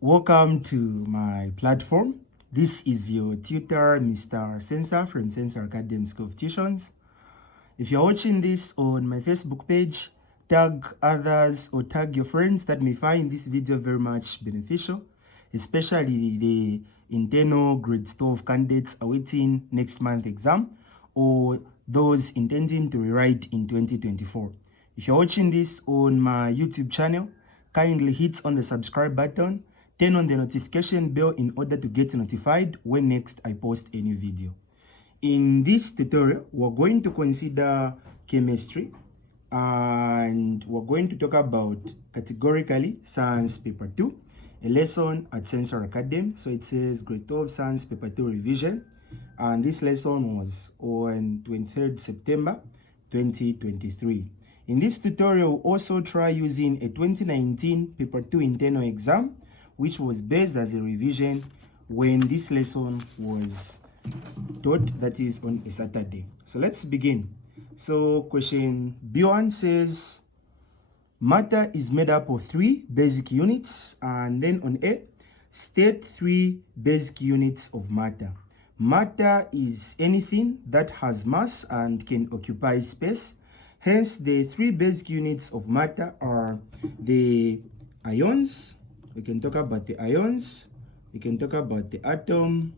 Welcome to my platform. This is your tutor, Mr. Sensor from Sensor Academy School of Tuitions. If you're watching this on my Facebook page, tag others or tag your friends that may find this video very much beneficial, especially the internal grade 12 candidates awaiting next month exam or those intending to rewrite in 2024. If you're watching this on my YouTube channel, kindly hit on the subscribe button, turn on the notification bell in order to get notified when next I post a new video. In this tutorial, we're going to consider chemistry and we're going to talk about categorically science paper 2, a lesson at Sensor Academy. So it says grade 12 science paper 2 revision, and this lesson was on 23rd September 2023. In this tutorial, we'll also try using a 2019 paper 2 internal exam, which was based as a revision when this lesson was taught, that is on a Saturday. So let's begin. So question B1 says matter is made up of 3 basic units, and then on A, state 3 basic units of matter. Matter is anything that has mass and can occupy space. Hence, the 3 basic units of matter are the ions. We can talk about the ions. We can talk about the atom.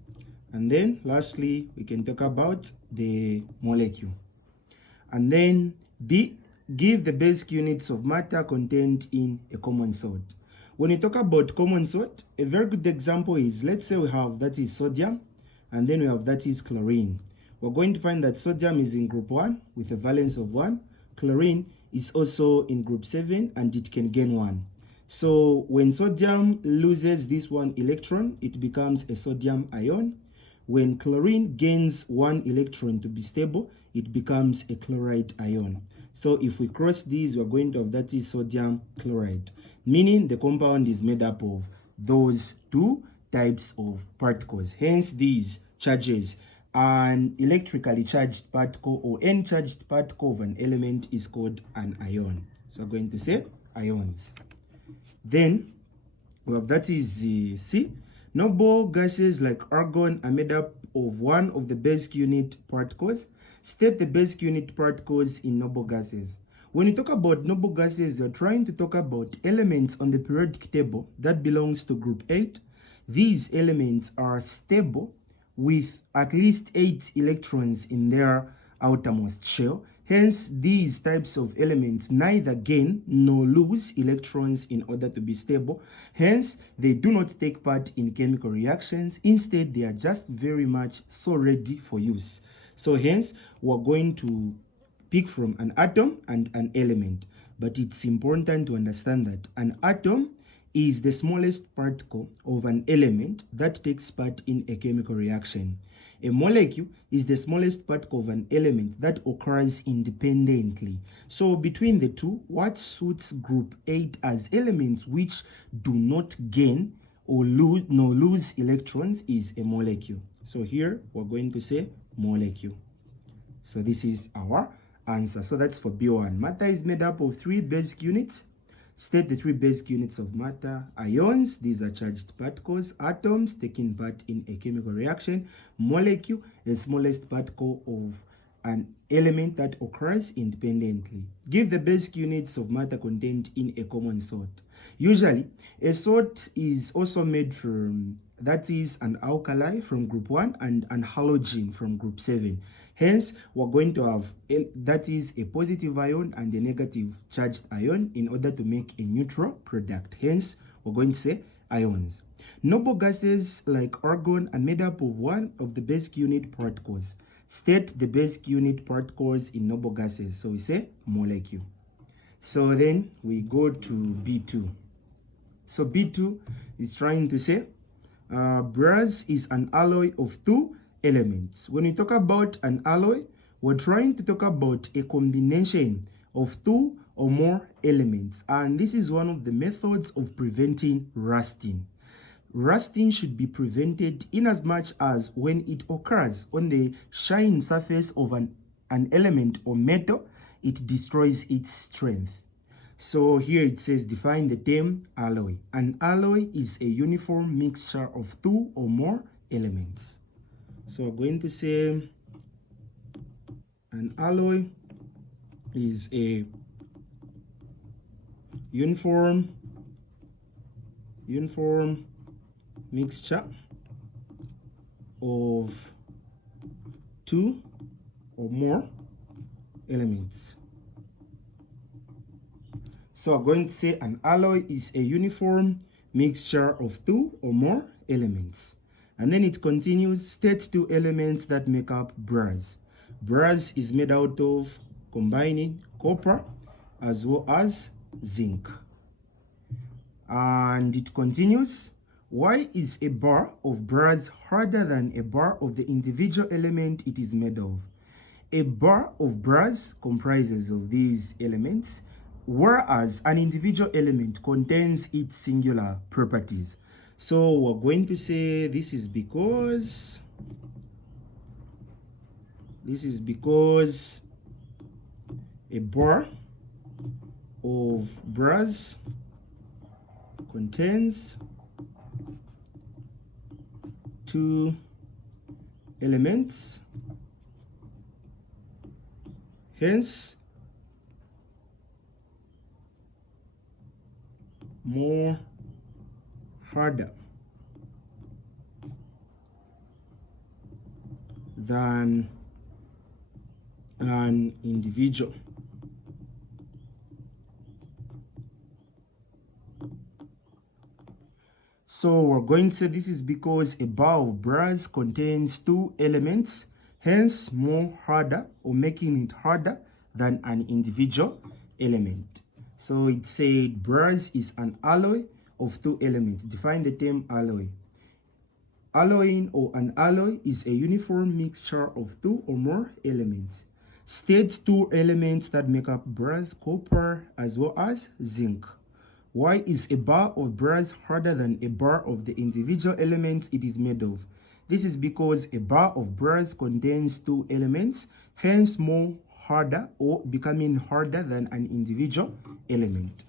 And then lastly, we can talk about the molecule. And then B, give the basic units of matter contained in a common salt. When you talk about common salt, a very good example is, let's say we have that is sodium, and then we have that is chlorine. We're going to find that sodium is in group 1 with a valence of 1. Chlorine is also in group 7 and it can gain 1. So when sodium loses this 1 electron, it becomes a sodium ion. When chlorine gains 1 electron to be stable, it becomes a chloride ion. So if we cross these, we're going to have that is sodium chloride, meaning the compound is made up of those 2 types of particles. Hence these charges. An electrically charged particle or any charged particle of an element is called an ion. So we're going to say ions. Then we have that is C. Noble gases like argon are made up of one of the basic unit particles. State the basic unit particles in noble gases. When you talk about noble gases, you're trying to talk about elements on the periodic table that belongs to group 8. These elements are stable with at least 8 electrons in their outermost shell. Hence, these types of elements neither gain nor lose electrons in order to be stable. Hence, they do not take part in chemical reactions. Instead, they are just very much so ready for use. So hence, we're going to pick from an atom and an element. But it's important to understand that an atom is the smallest particle of an element that takes part in a chemical reaction. A molecule is the smallest particle of an element that occurs independently. So between the two, what suits group 8 as elements which do not gain or lose electrons is a molecule. So here we're going to say molecule. So this is our answer. So that's for B1. Matter is made up of 3 basic units. State the 3 basic units of matter. Ions, these are charged particles. Atoms, taking part in a chemical reaction. Molecule, the smallest particle of an element that occurs independently. Give the basic units of matter contained in a common salt. Usually, a salt is also made from, that is an alkali from group 1 and an halogen from group 7. Hence, we're going to have that is a positive ion and a negative charged ion in order to make a neutral product. Hence, we're going to say ions. Noble gases like argon are made up of one of the basic unit particles. State the basic unit particles in noble gases. So we say molecule. So then we go to B2. So B2 is trying to say brass is an alloy of 2 elements. When we talk about an alloy, we're trying to talk about a combination of 2 or more elements, and this is one of the methods of preventing rusting. Rusting should be prevented in as much as when it occurs on the shine surface of an element or metal, it destroys its strength. So here it says define the term alloy. An alloy is a uniform mixture of two or more elements. So we're going to say an alloy is a uniform mixture of two or more elements. So I'm going to say an alloy is a uniform mixture of two or more elements. And then it continues, state two elements that make up brass. Brass is made out of combining copper as well as zinc. And it continues, why is a bar of brass harder than a bar of the individual element it is made of? A bar of brass comprises of these elements, whereas an individual element contains its singular properties. So we're going to say this is because a bar of brass contains two elements, hence more harder than an individual. So we're going to say this is because a bar of brass contains two elements, hence more harder, or making it harder than an individual element. So it said brass is an alloy of two elements. Define the term alloy. Alloying or an alloy is a uniform mixture of two or more elements. State two elements that make up brass, copper, as well as zinc. Why is a bar of brass harder than a bar of the individual elements it is made of? This is because a bar of brass contains two elements, hence more harder or becoming harder than an individual element.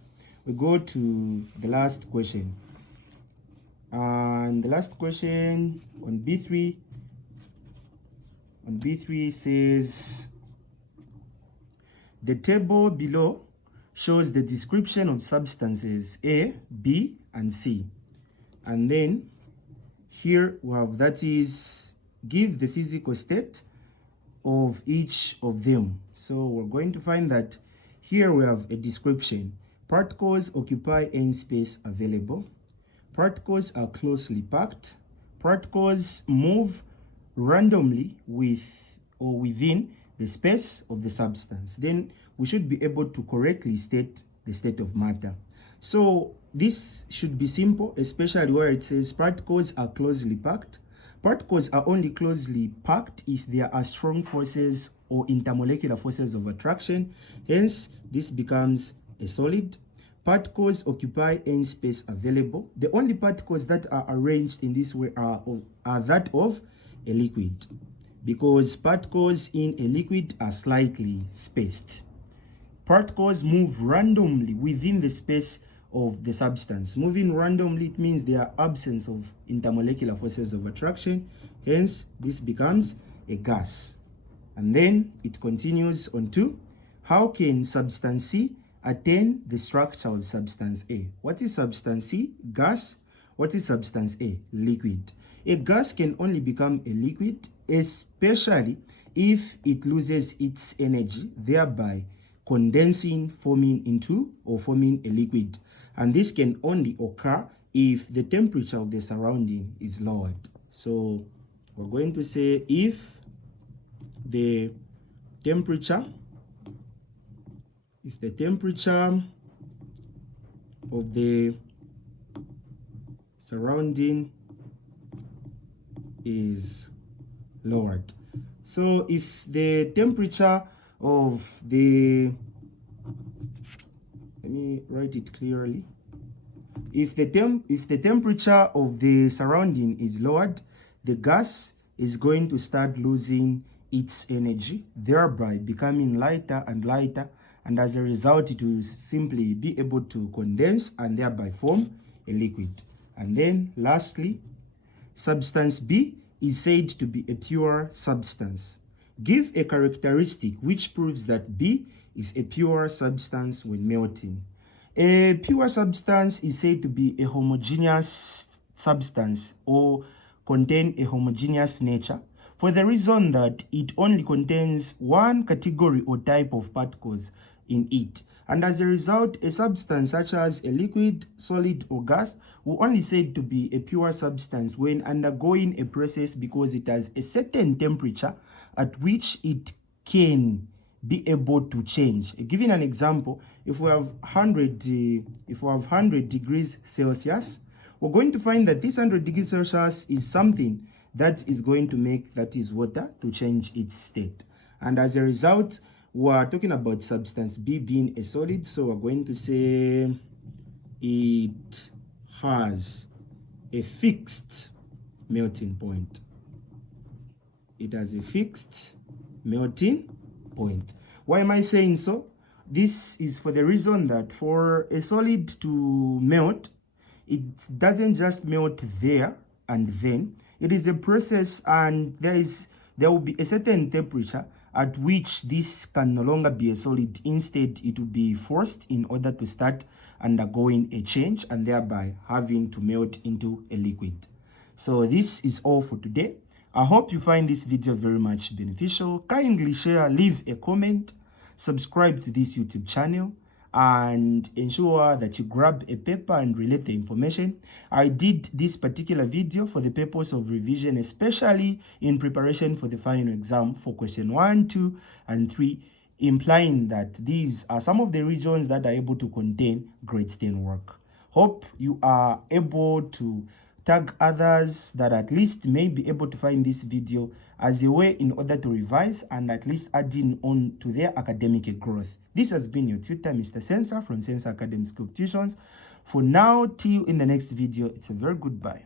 We go to the last question. And the last question on B3 says the table below shows the description of substances A, B, and C. And then here we have, that is, give the physical state of each of them. So we're going to find that here we have a description. Particles occupy any space available. Particles are closely packed. Particles move randomly with or within the space of the substance. Then we should be able to correctly state the state of matter. So this should be simple, especially where it says particles are closely packed. Particles are only closely packed if there are strong forces or intermolecular forces of attraction. Hence, this becomes a solid. Particles occupy any space available. The only particles that are arranged in this way are that of a liquid, because particles in a liquid are slightly spaced. Particles move randomly within the space of the substance. Moving randomly, it means there are absence of intermolecular forces of attraction. Hence, this becomes a gas. And then it continues on to, how can substance C attain the structure of substance A? What is substance C? Gas. What is substance A? Liquid. A gas can only become a liquid, especially if it loses its energy, thereby condensing, forming a liquid. And this can only occur if the temperature of the surrounding is lowered. So we're going to say if the temperature of the surrounding is lowered. So if the temperature of the, let me write it clearly. If the temperature of the surrounding is lowered, the gas is going to start losing its energy, thereby becoming lighter and lighter and as a result it will simply be able to condense and thereby form a liquid. And then lastly, substance B is said to be a pure substance. Give a characteristic which proves that B is a pure substance when melting. A pure substance is said to be a homogeneous substance or contain a homogeneous nature, for the reason that it only contains one category or type of particles in it. And as a result, a substance such as a liquid, solid, or gas will only said to be a pure substance when undergoing a process because it has a certain temperature at which it can be able to change. Giving an example, if we have 100 degrees Celsius, we're going to find that this 100 degrees Celsius is something that is going to make that is water to change its state. And as a result, we're talking about substance B being a solid, so we're going to say it has a fixed melting point. It has a fixed melting point. Why am I saying so? This is for the reason that for a solid to melt, it doesn't just melt there and then. It is a process, and there will be a certain temperature at which this can no longer be a solid. Instead, it will be forced in order to start undergoing a change and thereby having to melt into a liquid. So this is all for today. I hope you find this video very much beneficial. Kindly share, leave a comment, subscribe to this YouTube channel, and ensure that you grab a paper and relate the information. I did this particular video for the purpose of revision, especially in preparation for the final exam for question 1, 2, and 3, implying that these are some of the regions that are able to contain grade 10 work. Hope you are able to tag others that at least may be able to find this video as a way in order to revise and at least adding on to their academic growth. This has been your tutor, Mr. Sensor from Sensor Academy School of Tuitions. For now, till in the next video, it's a very goodbye.